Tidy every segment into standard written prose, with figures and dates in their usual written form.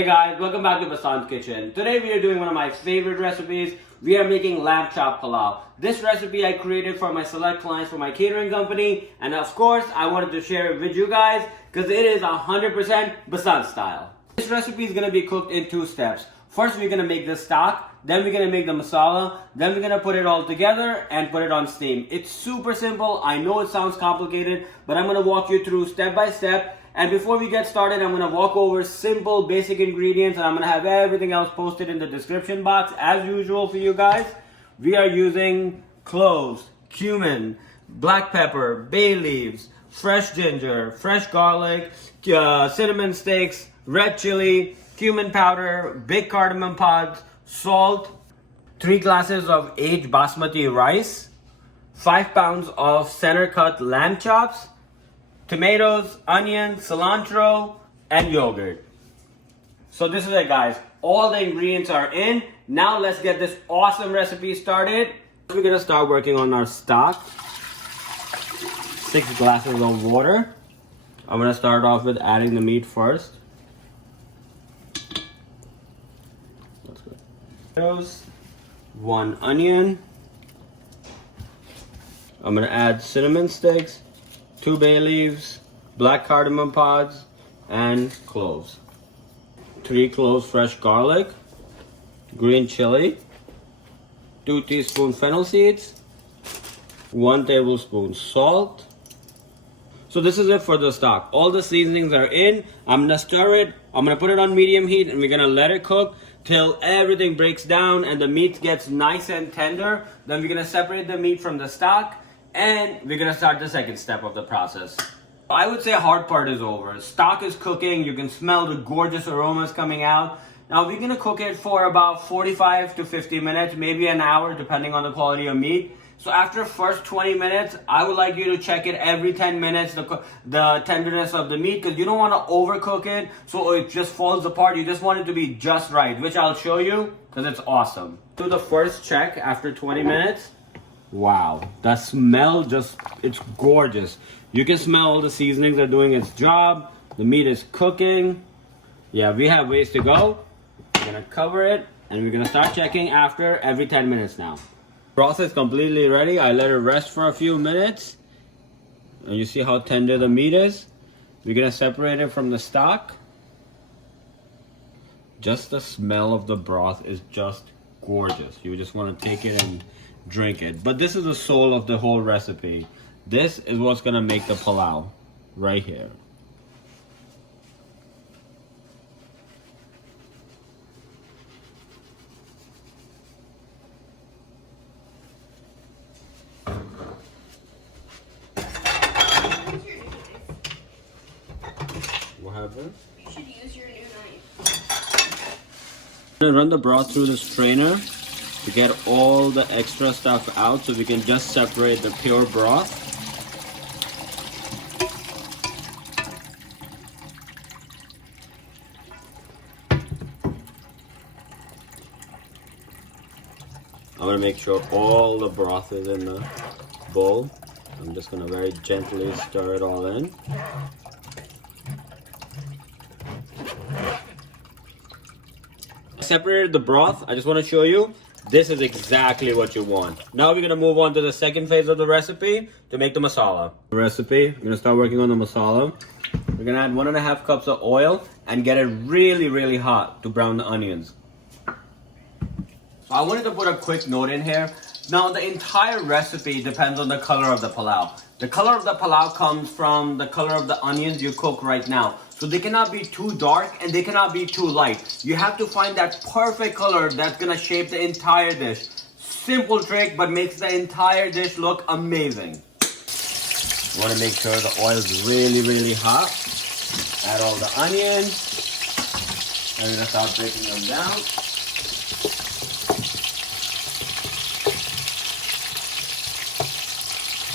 Hey guys, welcome back to BASANT's Kitchen. Today we are doing one of my favorite recipes. We are making lamb chop pulao. This recipe I created for my select clients for my catering company, and of course I wanted to share it with you guys because it is 100% BASANT style. This recipe is going to be cooked in 2 steps. First we're going to make the stock, then we're going to make the masala, then we're going to put it all together and put it on steam. It's super simple. I know it sounds complicated, but I'm going to walk you through step by step. And before we get started, I'm going to walk over simple basic ingredients, and I'm going to have everything else posted in the description box as usual for you guys. We are using cloves, cumin, black pepper, bay leaves, fresh ginger, fresh garlic, cinnamon sticks, red chili, cumin powder, big cardamom pods, salt, 3 glasses of aged basmati rice, 5 pounds of center cut lamb chops, tomatoes, onions, cilantro, and yogurt. So this is it guys. All the ingredients are in. Now let's get this awesome recipe started. We're gonna start working on our stock. 6 glasses of water. I'm gonna start off with adding the meat first. That's good. Tomatoes, 1 onion. I'm gonna add cinnamon sticks, 2 bay leaves, black cardamom pods, and cloves. 3 cloves fresh garlic, green chili, 2 teaspoons fennel seeds, 1 tablespoon salt. So this is it for the stock. All the seasonings are in. I'm gonna stir it. I'm gonna put it on medium heat and we're gonna let it cook till everything breaks down and the meat gets nice and tender. Then we're gonna separate the meat from the stock. And we're gonna start the second step of the process. I would say hard part is over. Stock is cooking. You can smell the gorgeous aromas coming out. Now we're gonna cook it for about 45 to 50 minutes, maybe an hour, depending on the quality of meat. So after first 20 minutes, I would like you to check it every 10 minutes, the tenderness of the meat, because you don't want to overcook it so it just falls apart. You just want it to be just right, which I'll show you because it's awesome. Do the first check after 20 minutes. Wow, the smell it's gorgeous. You can smell all the seasonings are doing its job. The meat is cooking. Yeah, we have ways to go. We're gonna cover it and we're gonna start checking after every 10 minutes now. Broth is completely ready. I let it rest for a few minutes. And you see how tender the meat is. We're gonna separate it from the stock. Just the smell of the broth is just gorgeous. You just wanna take it and drink it. But this is the soul of the whole recipe. This is what's gonna make the pulao right here. What happened? You should use your new knife. I'm gonna run the broth through the strainer to get all the extra stuff out so we can just separate the pure broth. I'm gonna make sure all the broth is in the bowl. I'm just gonna very gently stir it all in. Separated the broth. I just want to show you this is exactly what you want. Now we're gonna move on to the second phase of the recipe to make the masala. We're gonna start working on the masala. We're gonna add 1.5 cups of oil and get it really hot to brown the onions. So I wanted to put a quick note in here. Now the entire recipe depends on the color of the pulao. The color of the pulao comes from the color of the onions you cook right now. So they cannot be too dark and they cannot be too light. You have to find that perfect color that's gonna shape the entire dish. Simple trick, but makes the entire dish look amazing. You wanna make sure the oil is really hot. Add all the onions. And we're gonna start breaking them down.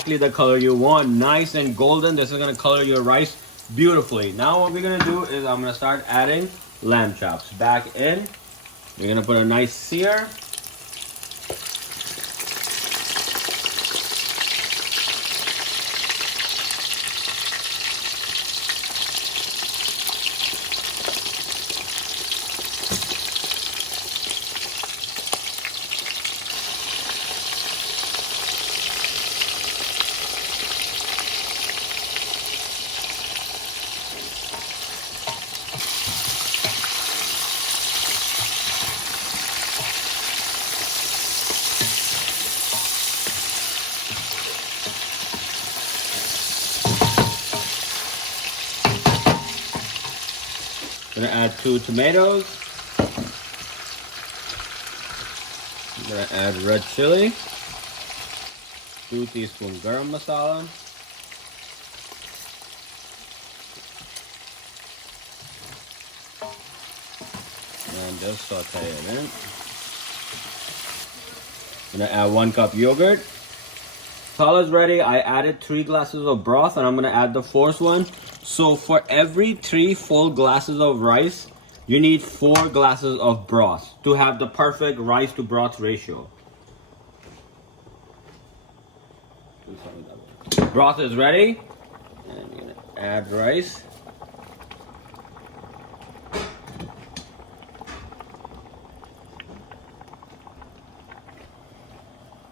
The color you want, nice and golden. This is gonna color your rice beautifully. Now what we're gonna do is I'm gonna start adding lamb chops back in. We're gonna put a nice sear. gonna add 2 tomatoes. I'm gonna add red chili. 2 teaspoons garam masala. And just saute it in. I'm gonna add 1 cup yogurt. Masala is ready. I added 3 glasses of broth and I'm gonna add the 4th one. So for every 3 full glasses of rice, you need 4 glasses of broth to have the perfect rice to broth ratio. Broth is ready. And you're gonna add rice.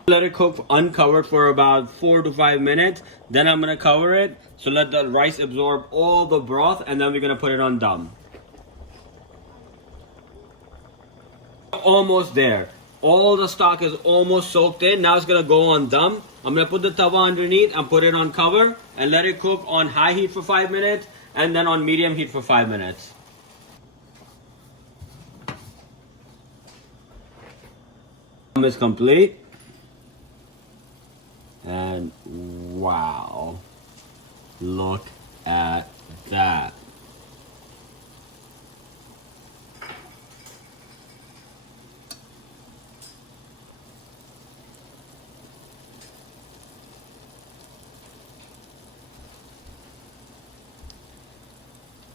Let it cook uncovered for about 4 to 5 minutes. Then I'm gonna cover it. So let the rice absorb all the broth and then we're gonna put it on dum. Almost there. All the stock is almost soaked in. Now it's gonna go on dum. I'm gonna put the tawa underneath and put it on cover and let it cook on high heat for 5 minutes and then on medium heat for 5 minutes. Dum is complete. And wow, look at that.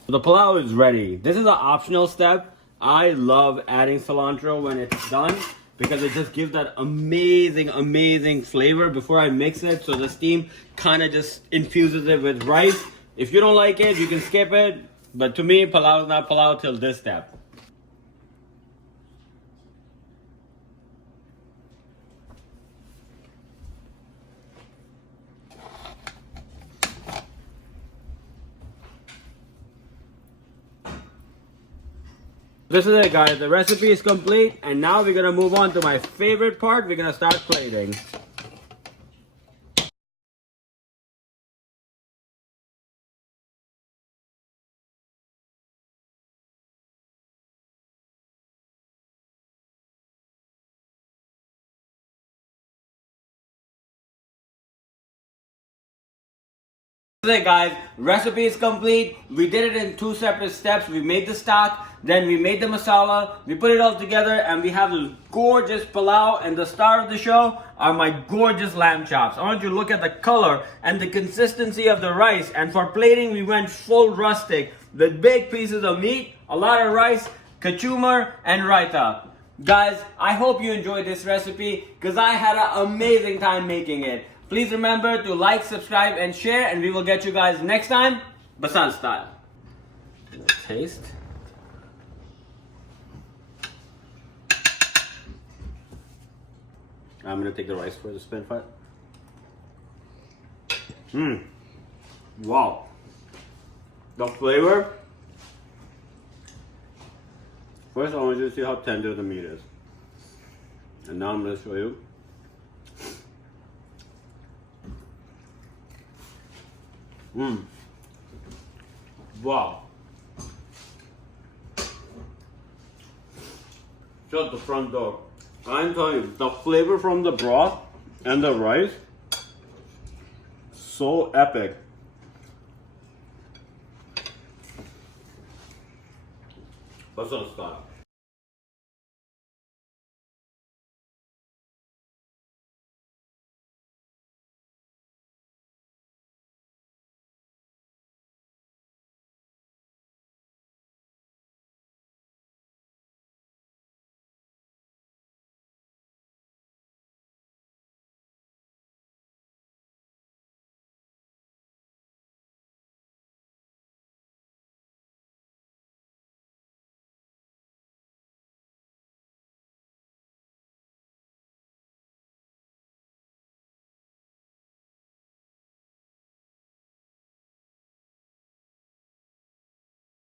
The pulao is ready. This is an optional step. I love adding cilantro when it's done, because it just gives that amazing flavor before I mix it. So the steam kind of just infuses it with rice. If you don't like it, you can skip it. But to me, pulao is not pulao till this step. This is it, guys. The recipe is complete, and now we're gonna move on to my favorite part. We're gonna start plating. This is it, guys. Recipe is complete. We did it in 2 separate steps. We made the stock, then we made the masala, we put it all together, and we have this gorgeous pulao. And the star of the show are my gorgeous lamb chops. I want you to look at the color and the consistency of the rice. And for plating, we went full rustic with big pieces of meat, a lot of rice, kachumar, and raita. Guys, I hope you enjoyed this recipe because I had an amazing time making it. Please remember to like, subscribe, and share, and we will get you guys next time, BASANT style. Taste. I'm gonna take the rice for the spin fight. Wow. The flavor. First, I want you to see how tender the meat is. And now I'm gonna show you. Wow. Shut the front door. I'm telling you, the flavor from the broth and the rice, so epic. BASANT style.